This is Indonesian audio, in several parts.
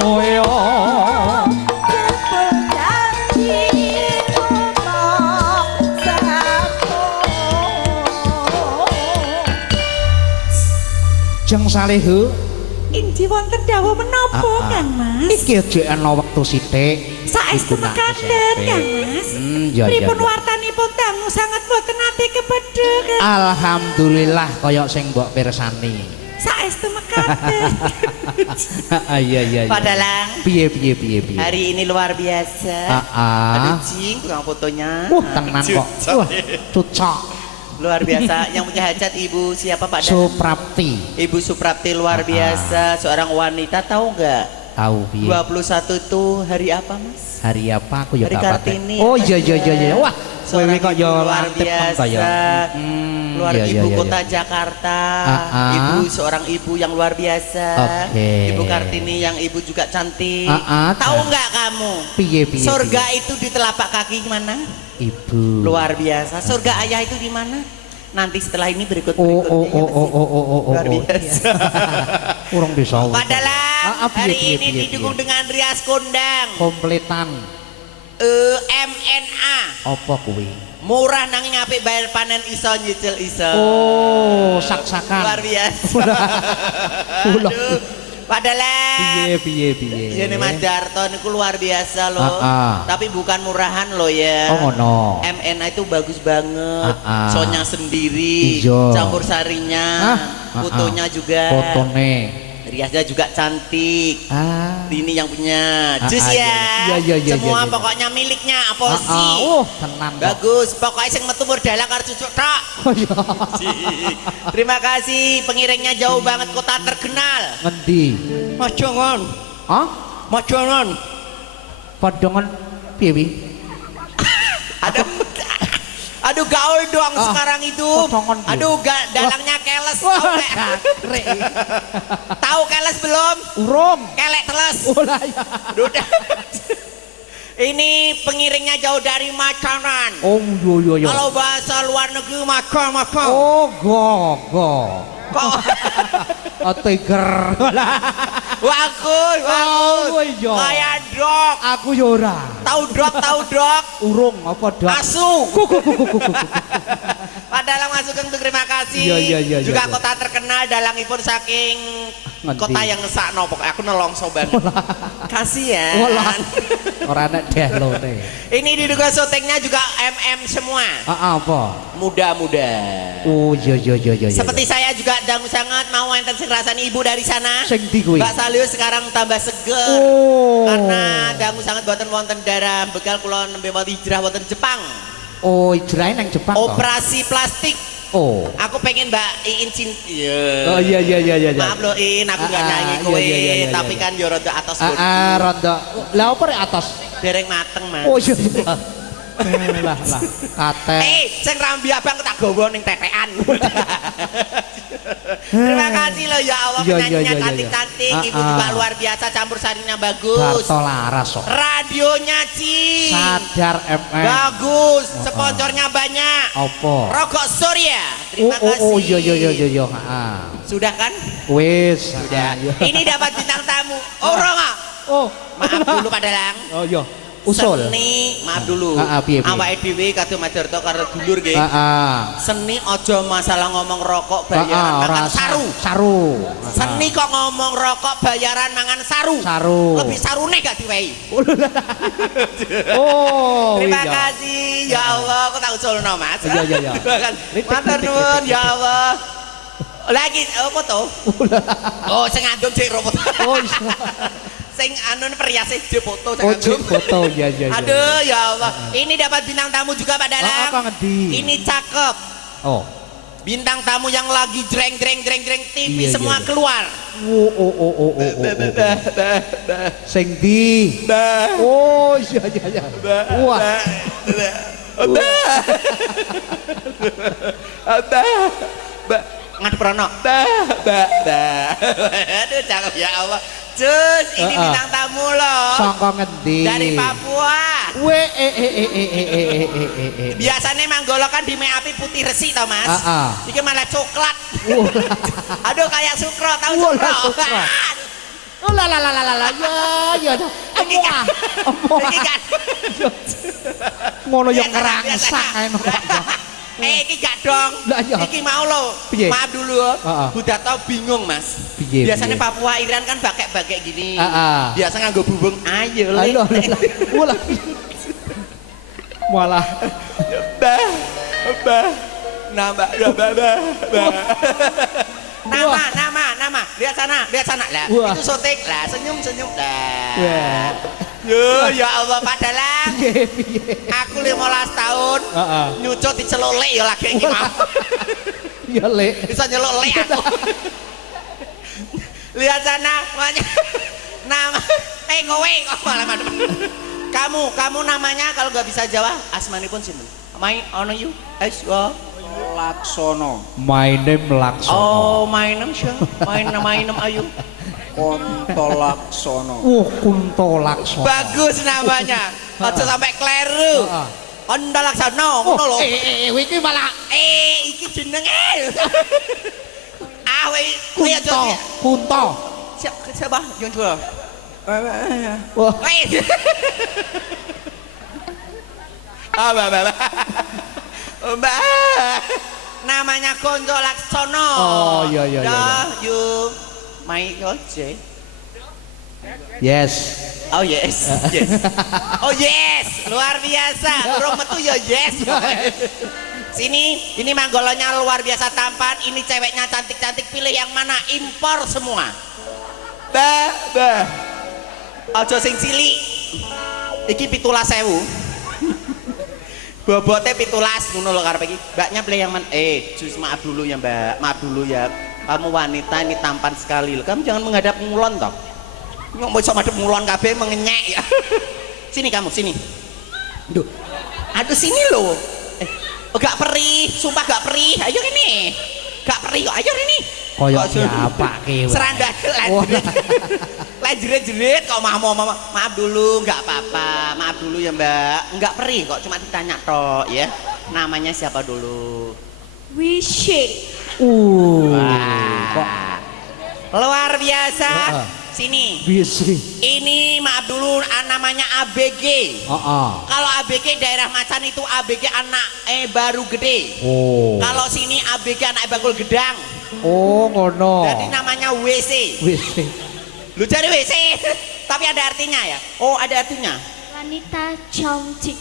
Oh yo Jeng Salihu inji wonten dawuh menapa Kang Mas? Iki aja ana wektu sithik. Saestu mekaten Kang Mas. Pripun wartanipun tamu sanget boten nate kepedhe. Alhamdulillah kaya sing mbok pirsani. Saestu mekaten. Iya. Padalang. Piye. Hari ini luar biasa. Aduh jing kurang fotonya. Tenan kok. Wah, cocok. Luar biasa. Yang punya hajat Ibu siapa Pak Dalang? Suprapti. Ibu Suprapti luar biasa. Seorang wanita tahu nggak? Tahu piye? 21 itu hari apa Mas? Hari apa aku ya Hari gak Kartini. Oh iya. Wah, seorang kok ibu ya luar biasa. Luar iya, ibu iya. kota Jakarta. Ibu seorang ibu yang luar biasa. Oke. Ibu Kartini yang ibu juga cantik. Tahu nggak kamu? Piye. Surga itu di telapak kaki mana? Ibu. Luar biasa. Surga ayah itu di mana? Nanti setelah ini berikutnya. Luar biasa. Kurang bisa. Padahal hari ini didukung dengan rias kondang. Kompletan. MNA. Apa kuwi? Murah nanging apik bayar panen iso nyicil iso. Oh, sak-sakan. Luar biasa. Ulah. Padahal Piye. Jene Mas Darto niku luar biasa loh. Tapi bukan murahan loh ya. Oh ngono. MNA itu bagus banget. Sonya sendiri, Iyo. campur sarinya, fotonya juga. Fotone. Riasnya juga cantik. Ini yang punya. Jus ya. Iya. Semua pokoknya miliknya apa sih? Tenan. Bagus. Pokoknya sing metu murdalah karo cucuk tok. Oh iya. Terima kasih pengiringnya jauh banget kota terkenal. Ngendi? Majongan. Hah? Majongan. Padongan piye wi? Aduh gaul doang sekarang itu. Aduh dalangnya keles. Tahu keles belum? Urung. Kelek teles. Ya. Ini pengiringnya jauh dari Macanan. Oh yo. Kalau bahasa luar negeri makan. Oh go. Kok Tiger. bagus. Iya. Kayak dog. Aku yo ora. Tahu dog. Urung apa dok? Asu. Padahal Mas Sugeng terima kasih. Iya. Juga kota terkenal dalangipun saking kota yang ngesakno pokoknya aku nelongso banget. Kasihan. Ora nek dehlone. Ini diduga syutingnya juga semua. Apa? Muda-muda. Oh iya. Seperti saya juga dangu sangat mau enten sing rasani ibu dari sana. Sing ndi kuwi? Mbak Salius sekarang tambah seger. Karena dangu sangat boten wonten darah bekal kula nembe mau hijrah wonten Jepang. Oh, hijrahe nang Jepang toh? Operasi plastik. Oh. Aku pengen Mbak Iin Oh iya. Maaf loh In, aku gak nyanyi kowe, tapi kan yo rada atas Rada. Lah apa rek atas? dereng mateng Mas. Oh iya. Lah. Kate. Sing rambi abang tak gawa ning tetekan. Terima kasih loh ya Allah penyanyinya cantik-cantik, ibu juga luar biasa campur sarinya bagus. Darto laras kok. Radionya Ci. Sadar FM. Bagus, sponsornya banyak. Apa? Rokok Surya. Terima kasih. Oh iya. Sudah kan? Wis. Sudah. Ini dapat bintang tamu. Orang maaf dulu Pak Dalang. Oh iya. Usul. Seni, maaf dulu. Piye. Awake dhewe kadung Mas Darto karo dulur nggih. Seni aja masalah ngomong rokok bayaran mangan saru. Seni kok ngomong rokok bayaran mangan saru. Lebih sarune gak diwehi. Oh. Terima kasih ya Allah, aku tak usulno Mas. Iya. Matur nuwun ya Allah. Lagi apa to? Oh, sing ngandung cek robot. Oh iya. Sing anu periase je foto Oh foto ya. Aduh ya Allah. Ini dapat bintang tamu juga Pak Dalang. Apa ngendi? Ini cakep. Oh. Bintang tamu yang lagi jreng TV semua keluar. Oh. Sing di. Oh iya. Wah. Ngadep Rono. Aduh cakep ya Allah. Cus, ini bintang tamu loh. Sangka ngendi? Dari Papua. Biasanya manggolo kan di api putih resi tau Mas. Ini malah coklat. Aduh kayak sukro, tahu sukro? Oh la la la la la ya ya. Iki kan. Iki kan. Ngono yo kerangsak ae no. Iki gak dong. Iki mau lo. Maaf dulu. Udah tau bingung Mas. Biasanya Papua Iran kan pakai gini. Biasa nganggo bubung. Ayo le. Malah. Bah. Nama. Nama. Lihat sana lah. Itu sotek lah, senyum lah. Yo, ya Allah padahal aku 15 tahun nyucut diceluk lek ya lagi iki mau. Ya lek. Bisa nyeluk lek aku. Lihat sana, nama kowe kok malah madem. Kamu namanya kalau nggak bisa Jawa, asmanipun sinten? Ono you? Laksono. My name Laksono. Oh, my name siapa? My name Ayu. Kunto Laksono. Kunto Laksono. Bagus namanya. Aja sampai kleru. Kunto Laksono ngono lho. Iki malah iki jenenge. Kunto. Siapa? Yang dua. Wah. Mbak. Namanya Kunto Laksono. Oh iya. You my Oce. Yes. Oh yes. Oh yes, luar biasa. Urung metu ya yes. Sini, ini manggolonya luar biasa tampan. Ini ceweknya cantik-cantik. Pilih yang mana? Impor semua. Bah. Ojo sing cilik. Iki 17.000. Bobotnya 17 ngono lho karep iki. Mbaknya pilih yang mana? Maaf dulu ya, Mbak. Maaf dulu ya. Kamu wanita ini tampan sekali loh. Kamu jangan menghadap ngulon toh. Nyok mau madhep ngulon kabeh mengenyek ya. Sini kamu, sini. Duh. Aduh sini loh. Gak perih, sumpah gak perih. Ayo ini. Gak perih kok. Ayo ini. Koyok siapa ki? Serangga jerit kok maaf dulu, nggak apa-apa. Maaf dulu ya Mbak. Nggak perih kok, cuma ditanya toh ya. Namanya siapa dulu? Wishy. Wah. Luar biasa. Sini. Wishy. Ini maaf dulu namanya ABG. Kalau ABG daerah Macan itu ABG anak baru gede. Kalau sini ABG anak bakul gedang. Oh ngono. Jadi namanya WC. Lu cari WC, tapi ada artinya ya? Oh ada artinya. Wanita cantik.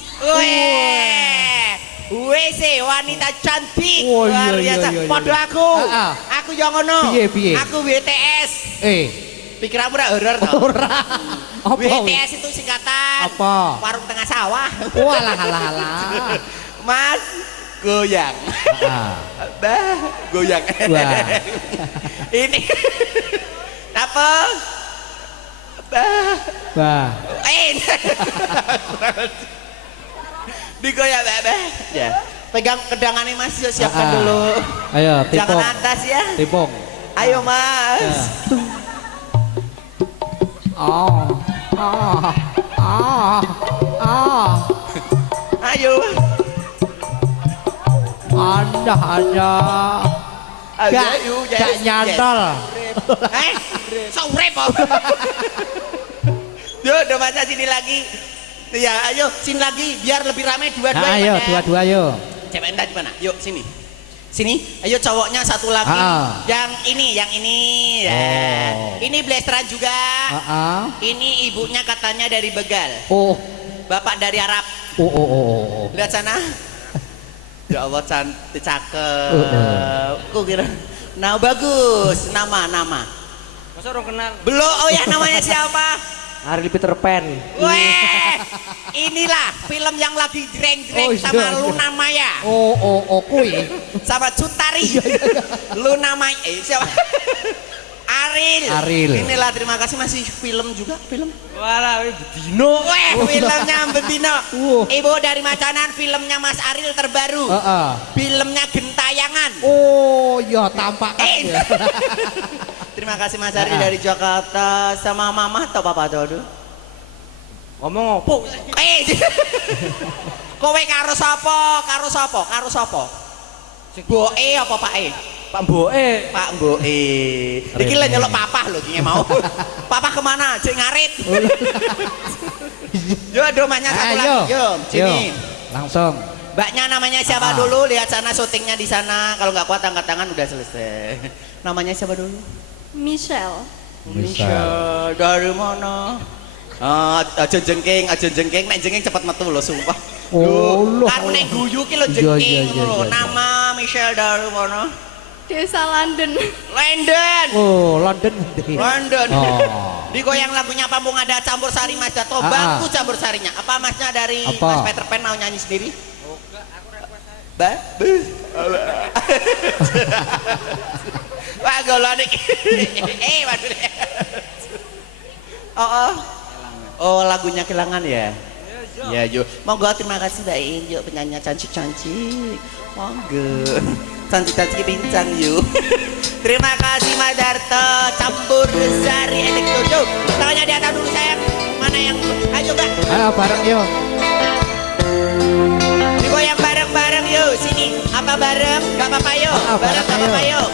WC wanita cantik. Luar biasa. Podo aku yang ngono. Piye? Aku WTS. Pikiranmu udah horor toh? Ora. Apa? WTS itu singkatan. Apa? Warung tengah sawah. Walah. Mas goyang. Goyang. Ini apa? Digoyang ya. Pegang kedangannya Mas, siapkan dulu. Ayo, tipung. Jangan atas ya. Tipung. Ayo Mas. Ayo. Anda gak nyantol. Saurep. Yuk, udah masa sini lagi. Ya, ayo sini lagi biar lebih ramai dua-dua. Ayo, dua-dua ayo. Cewek Anda di mana? Yuk sini. Sini, ayo cowoknya satu lagi. Yang ini ya. Ini blasteran juga. Ini ibunya katanya dari Begal. Bapak dari Arab. Lihat sana. Ya Allah cantik cakep. Kok kira? Nah bagus. Nama. Masa orang kenal? Belum. Oh ya namanya siapa? Ariel Peter Pan. Weh, inilah film yang lagi jreng-jreng sama Luna Maya. Kui. Sama Cutari. Luna Maya. Siapa? Ariel. Inilah terima kasih masih film juga film. Walah, Bedino. Weh, filmnya Bedino. Ibu dari Macanan, filmnya Mas Ariel terbaru. Filmnya Gentayangan. Oh, ya tampak. Terima kasih Mas Ariel dari Jakarta sama Mama atau Papa Dodo. Ngomong opo? Kowe karo sapa? Boe apa Pak Pak Mboke. Pak Mboke. Iki lho nyelok papah lho iki mau. Papah kemana? Cek ngarit. Yo domanya satu lagi. Yo, sini. Langsung. Mbaknya namanya siapa dulu? Lihat sana syutingnya di sana. Kalau nggak kuat angkat tangan udah selesai. Namanya siapa dulu? Michelle. Michelle. Dari mana? Aja jengking, nek jengking cepat metu lho sumpah. Oh, lho. Aku nek guyu ki lho jengking lho. Nama Michelle dari mana? Desa London. London. Oh, London. London. Oh. Digoyang lagunya Pampung ada campur sari Mas Dato. Bantu campur sarinya. Apa Masnya dari Mas Peter Pan mau nyanyi sendiri? Wah golone waduh. Oh lagunya Kelangan ya? Ya yuk. Monggo terima kasih Mbak Injo penyanyi cantik-cantik. Monggo. Cantik-cantik bincang yuk. Terima kasih Mas Darto campur sari elektro. Tangannya di atas dulu sayang. Mana yang ayo Mbak. Ayo bareng yuk. Digoyang bareng-bareng yuk sini. Apa bareng? Gak apa-apa yuk. Bareng gak apa-apa yuk.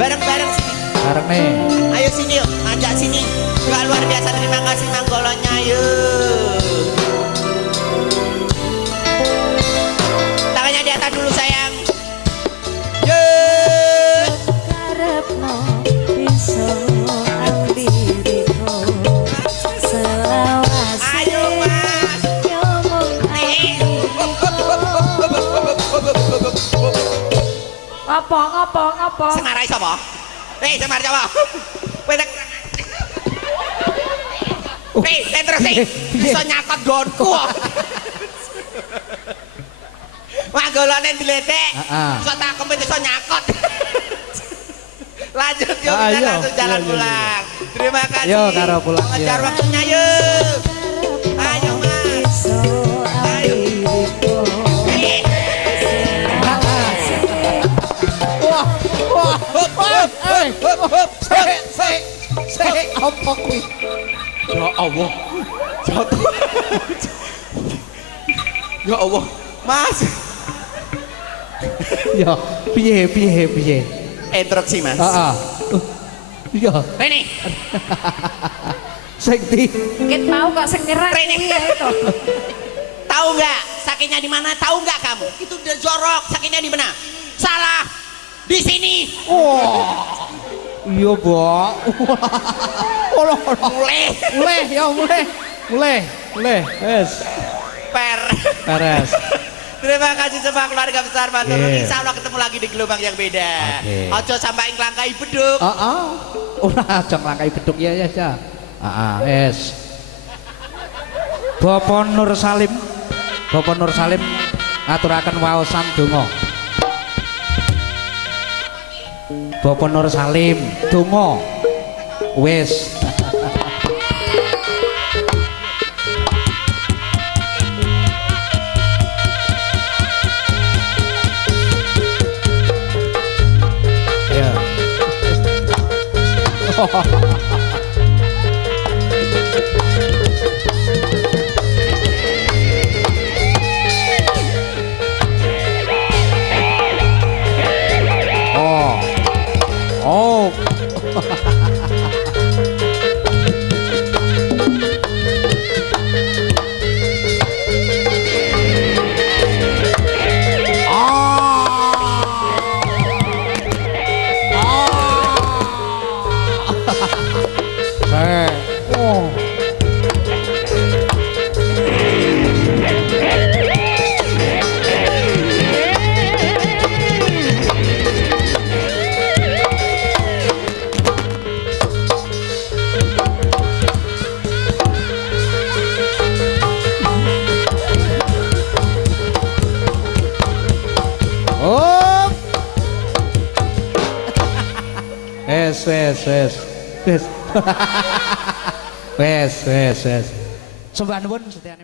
Bareng-bareng sini. Bareng nih. Ayo sini yuk. Ajak sini. Juga luar biasa terima kasih Manggolonya yuk. Tangannya di atas dulu sayang. Yuk. Karepno bisa ambiriko selawase. Ayo Mas. Ngomong Ngapa? Semarai sapa? Semar sapa? Kowe nek terus bisa nyakot gonku. Manggolane diletek. Iso tak kempet iso nyakot. Lanjut yuk kita langsung jalan pulang. Terima kasih. Yo karo pulang. Ngejar waktunya yuk. Ayo Mas. Ayo. Apa kuwi? Ya Allah. Jatuh. Ya Allah. Mas. Ya, piye? Instruksi Mas. Heeh. Iya. Reni. Sekti. Mungkin mau kok sing nyerang Reni. kuwi ya itu. Tahu nggak sakitnya di mana? Tahu nggak kamu? Itu udah jorok. Sakitnya di mana? Salah. Di sini. Wah. Iya, Mbak. Mulai. Wes. Beres. Terima kasih semua keluarga besar Bantul. Yeah. Insya Allah ketemu lagi di gelombang yang beda. Okay. Ojo sampai ngelangkai beduk. Ora aja nglangkai beduk ya. Wes. Bapak Nur Salim ngaturaken waosan donga. Bapak Nur Salim donga. Wes. Wes. Sembah nuwun setiane.